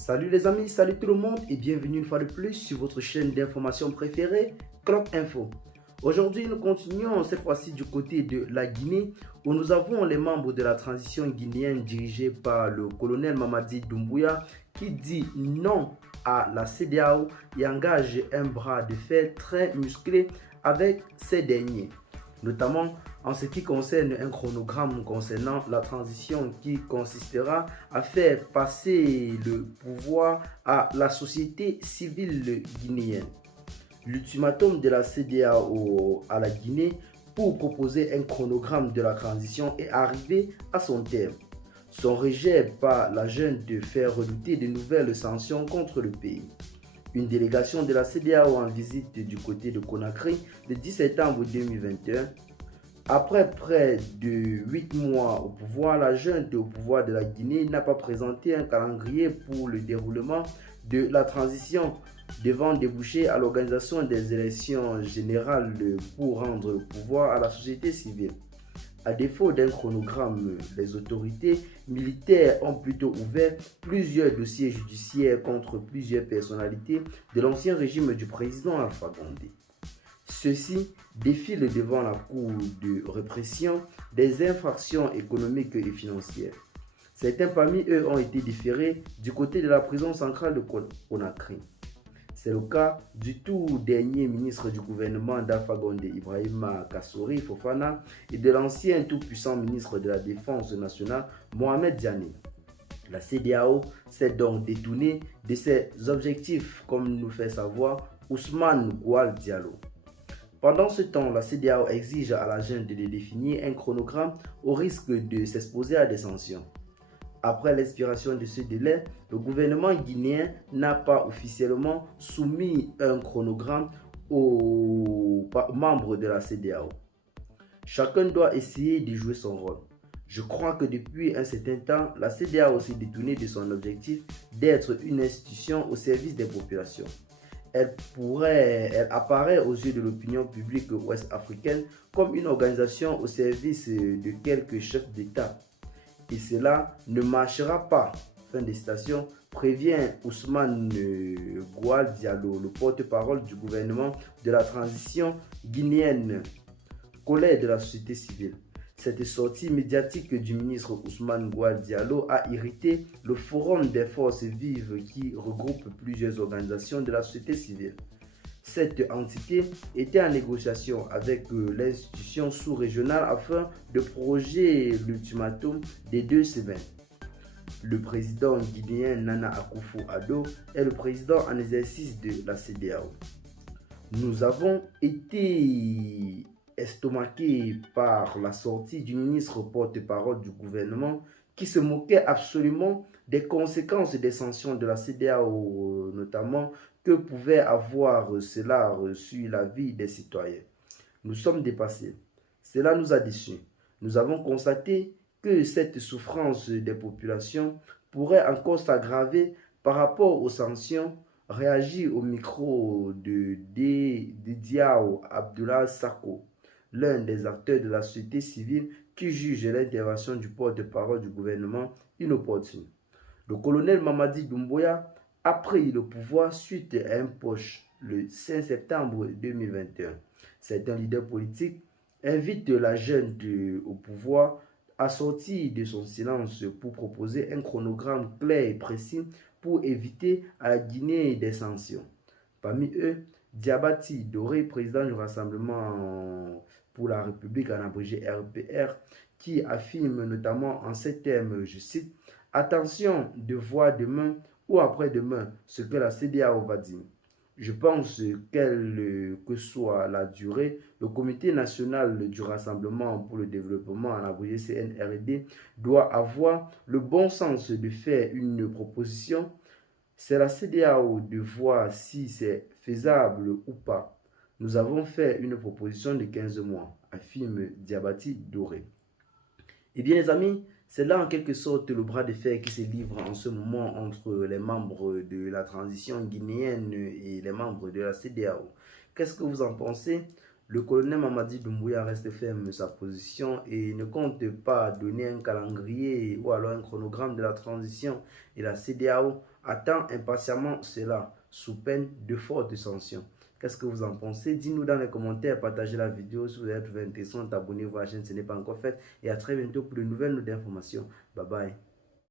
Salut les amis, salut tout le monde et bienvenue une fois de plus sur votre chaîne d'information préférée, Clock Info. Aujourd'hui, nous continuons cette fois-ci du côté de la Guinée où nous avons les membres de la transition guinéenne dirigée par le colonel Mamadi Doumbouya qui dit non à la CEDEAO et engage un bras de fer très musclé avec ces derniers, notamment en ce qui concerne un chronogramme concernant la transition qui consistera à faire passer le pouvoir à la société civile guinéenne. L'ultimatum de la CEDEAO à la Guinée pour proposer un chronogramme de la transition est arrivé à son terme. Son rejet par la junte fait redouter de nouvelles sanctions contre le pays. Une délégation de la CEDEAO en visite du côté de Conakry le 10 septembre 2021. Après près de 8 mois au pouvoir, la junte au pouvoir de la Guinée n'a pas présenté un calendrier pour le déroulement de la transition, devant déboucher à l'organisation des élections générales pour rendre le pouvoir à la société civile. À défaut d'un chronogramme, les autorités militaires ont plutôt ouvert plusieurs dossiers judiciaires contre plusieurs personnalités de l'ancien régime du président Alpha Condé. Ceux-ci défilent devant la Cour de répression des infractions économiques et financières. Certains parmi eux ont été déférés du côté de la prison centrale de Conakry. C'est le cas du tout dernier ministre du gouvernement d'Alpha Condé, Ibrahima Kassori Fofana, et de l'ancien tout-puissant ministre de la Défense nationale, Mohamed Diané. La CEDEAO s'est donc détournée de ses objectifs, comme nous fait savoir Ousmane Goual Diallo. Pendant ce temps, la CEDEAO exige à la junte de définir un chronogramme au risque de s'exposer à des sanctions. Après l'expiration de ce délai, le gouvernement guinéen n'a pas officiellement soumis un chronogramme aux membres de la CEDEAO. Chacun doit essayer de jouer son rôle. Je crois que depuis un certain temps, la CEDEAO s'est détournée de son objectif d'être une institution au service des populations. Elle apparaît aux yeux de l'opinion publique ouest-africaine comme une organisation au service de quelques chefs d'État. Et cela ne marchera pas. Fin de citation, prévient Ousmane Goual Diallo, le porte-parole du gouvernement de la transition guinéenne, colère de la société civile. Cette sortie médiatique du ministre Ousmane Goual Diallo a irrité le Forum des forces vives qui regroupe plusieurs organisations de la société civile. Cette entité était en négociation avec l'institution sous-régionale afin de proroger l'ultimatum des 2 semaines. Le président guinéen Nana Akufo-Addo est le président en exercice de la CEDEAO. Nous avons été estomaqué par la sortie du ministre porte-parole du gouvernement qui se moquait absolument des conséquences des sanctions de la CEDEAO, notamment que pouvait avoir cela sur la vie des citoyens. Nous sommes dépassés. Cela nous a déçus. Nous avons constaté que cette souffrance des populations pourrait encore s'aggraver par rapport aux sanctions. Réagit au micro de Diao Abdullah Sako, l'un des acteurs de la société civile qui juge l'intervention du porte-parole du gouvernement inopportune. Le colonel Mamadi Doumbouya a pris le pouvoir suite à un putsch le 5 septembre 2021. Certains leaders politiques invitent la junte au pouvoir à sortir de son silence pour proposer un chronogramme clair et précis pour éviter à la Guinée des sanctions. Parmi eux, Diabati Doré, président du Rassemblement pour la République, en abrégé RPR, qui affirme notamment en ces termes, je cite, « Attention de voir demain ou après-demain ce que la CEDEAO va dire. Je pense quelle que soit la durée, le Comité national du Rassemblement pour le développement, en abrégé CNRD, doit avoir le bon sens de faire une proposition. C'est la CEDEAO de voir si c'est faisable ou pas. Nous avons fait une proposition de 15 mois, affirme Diabati Doré. » Eh bien les amis, c'est là en quelque sorte le bras de fer qui se livre en ce moment entre les membres de la transition guinéenne et les membres de la CEDEAO. Qu'est-ce que vous en pensez? Le colonel Mamadi Doumbouya reste ferme de sa position et ne compte pas donner un calendrier ou alors un chronogramme de la transition, et la CEDEAO attend impatiemment cela sous peine de fortes sanctions. Qu'est-ce que vous en pensez? Dites-nous dans les commentaires, partagez la vidéo si vous avez trouvé intéressant, abonnez-vous à la chaîne si ce n'est pas encore fait, et à très bientôt pour de nouvelles informations. Bye bye.